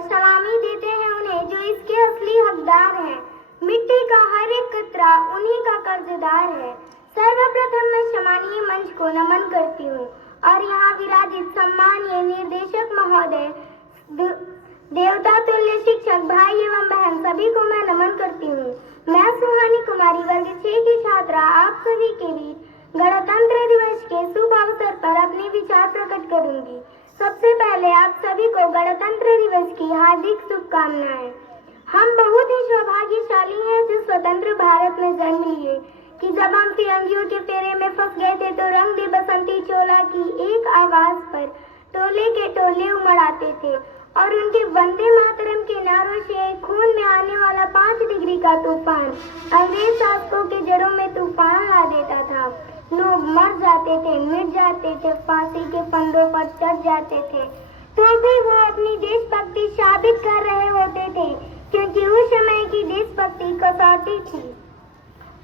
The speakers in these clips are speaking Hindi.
कर सलामी देते हैं उन्हें जो इसके असली हकदार हैं। मिट्टी का हर एक कतरा उन्हीं का कर्जदार है। सर्वप्रथम मैं सम्मानीय मंच को नमन करती हूँ और यहाँ विराजित सम्मानीय निर्देशक महोदय, देवता तुल्य शिक्षक भाई एवं बहन सभी को मैं नमन करती हूँ। मैं सुहानी कुमारी वर्ग 6 की छात्रा आप सभी के बीच गणतंत्र दिवस के शुभ अवसर पर अपने विचार प्रकट करूंगी। सबसे पहले आप सभी को गणतंत्र दिवस की हार्दिक शुभकामनाएं। हम बहुत ही सौभाग्यशाली हैं जो स्वतंत्र भारत में जन्म लिए कि जब हम फिरंगियों के फेरे में फंस गए थे तो रंग दे बसंती चोला की एक आवाज पर टोले के टोले उमड़ आते थे और उनके वंदे मातरम के नारों से खून में आने वाला 5 डिग्री का तूफान अंग्रेज शासकों के जड़ों में तूफान ला देता था। लोग मर जाते थे, मिट जाते थे, फांसी के फंदों पर चढ़ जाते थे, तो भी वो अपनी देशभक्ति साबित कर रहे होते थे क्योंकि उस समय की देशभक्ति कसौटी थी।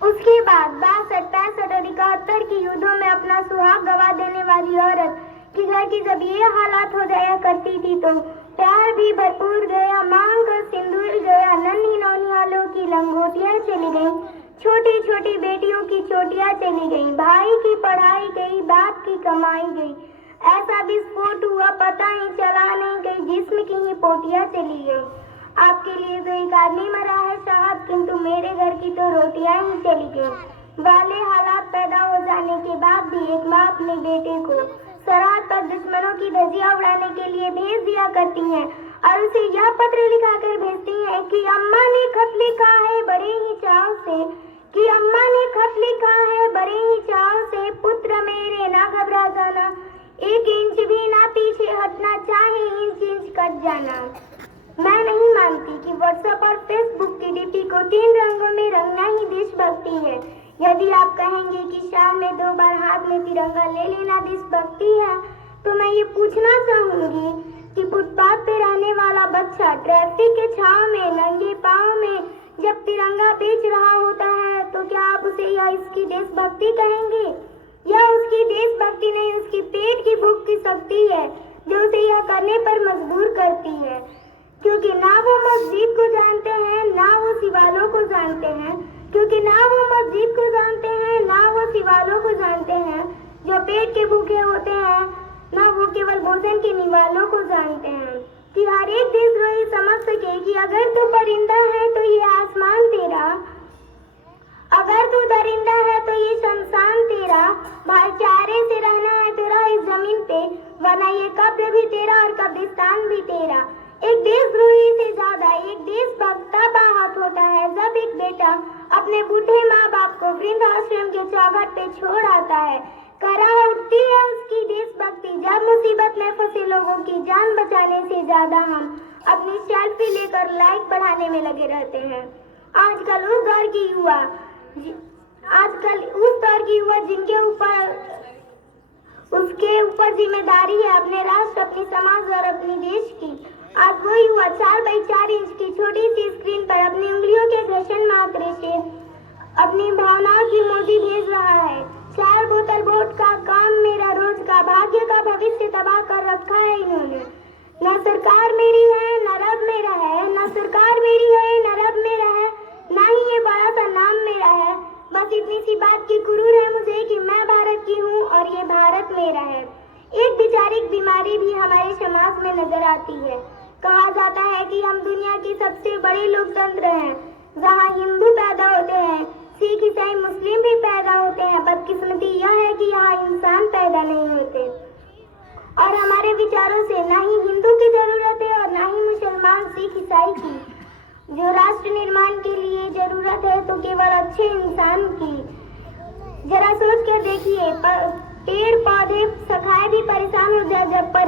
उसके बाद 62, 65 और 71 की युद्धों में अपना सुहाग गवा देने वाली औरत कि घर की जब ये हालात हो जाया करती थी तो प्यार भी भरपूर गया, मांग का सिंदूर गया, नन्ही नौनिहालों की लंगोटियां चली गई, छोटी छोटी बेटियों की चोटियां चली गई, भाई की पढ़ाई गई, बाप की कमाई गई, ऐसा विस्फोट हुआ पता ही चला नहीं गई, जिस्म की ही पोटियां चली गई। आपके लिए तो एक आदमी मरा है साहब, किंतु मेरे घर की तो रोटियां ही चली गई। वाले हालात पैदा हो जाने के बाद भी एक माँ अपने बेटे को सरहद पर दुश्मनों की धज्जियां उड़ाने के लिए भेज दिया करती हैं और उसे यह पत्र लिखाकर भेजती हैं कि अम्मा ने खत लिखा है बड़े ही चाव से, कि अम्मा ने खत लिखा है बड़े ही चाव से, पुत्र मेरे ना घबरा जाना, 1 इंच भी ना पीछे हटना, चाहे इंच इंच कट जाना। मैं नहीं मानती कि व्हाट्सएप और फेसबुक की डीपी को 3 रंगों में रंगना ही देशभक्ति है। यदि आप कहेंगे कि साल में 2 बार हाथ में तिरंगा ले लेना देशभक्ति है, तो मैं ये पूछना चाहूंगी कि फुटपाथ पे रहने वाला बच्चा ट्रैफिक के छांव में नंगे पांव में जब तिरंगा बेच रहा होता है तो क्या आप उसे या इसकी देशभक्ति कहेंगे? या उसकी देशभक्ति नहीं, उसकी पेट की भूख की शक्ति है जो उसे यह करने पर मजबूर करती है, क्योंकि ना वो मस्जिद को जानते हैं ना वो शिवालों को जानते हैं, क्योंकि ना वो मस्जिद को जानते हैं ना वो शिवालों को जानते हैं जो पेट के भूखे होते हैं, ना वो केवल भोजन के निवालों को जानते हैं। कि हर एक देशद्रोही समझ सके कि अगर तू परिंदा है तो ये आसमान तेरा, अगर तू दरिंदा है तो ये शमशान तेरा, भाईचारे से रहना है तेरा इस जमीन पे, वरना ये कब्र भी तेरा और कब्रिस्तान भी तेरा। एक देशद्रोही से ज्यादा एक देशभक्त बात होता है जब एक बेटा अपने बूढ़े माँ बाप को वृद्धाश्रम के चौखट पे छोड़ आता है। करा उठती है उसकी देशभक्ति जब मुसीबत में फंसे लोगों की जान बचाने से ज्यादा हम अपनी सेल्फी लेकर लाइक बढ़ाने में लगे रहते हैं। आजकल उस दौर की युवा जिनके उसके ऊपर जिम्मेदारी है अपने राष्ट्र, अपनी समाज और अपनी देश की, आज वो युवा 4 बाई 4 इंच की छोटी सी स्क्रीन पर अपनी उंगलियों के घर्षण मात्र से अपनी भावनाओं की मोदी भेज रहा है। 4 बोतल वोट का काम मेरा रोज का, भाग्य का भविष्य तबाह कर रखा है इन्होंने। न सरकार मेरी है न रब मेरा है, न सरकार मेरी है न रब मेरा है, न ही ये बड़ा सा नाम मेरा है। बस इतनी सी बात की गुरूर है मुझे कि मैं भारत की हूँ और ये भारत मेरा है। एक वैचारिक बीमारी भी हमारे समाज में नजर आती है। कहा जाता है कि हम दुनिया की सबसे बड़ी लोकतंत्र हैं, जहाँ हिंदू पैदा होते हैं, सिख ईसाई मुस्लिम भी पैदा होते हैं। बदकिस्मती यह है कि यहाँ इंसान पैदा नहीं होते और हमारे विचारों से ना ही हिंदू की जरूरत है और ना ही मुसलमान सिख ईसाई की। जो राष्ट्र निर्माण के लिए जरूरत है तो केवल अच्छे इंसान की। जरा सोच कर देखिए, पेड़ पौधे सखाए भी परेशान हो जाए जब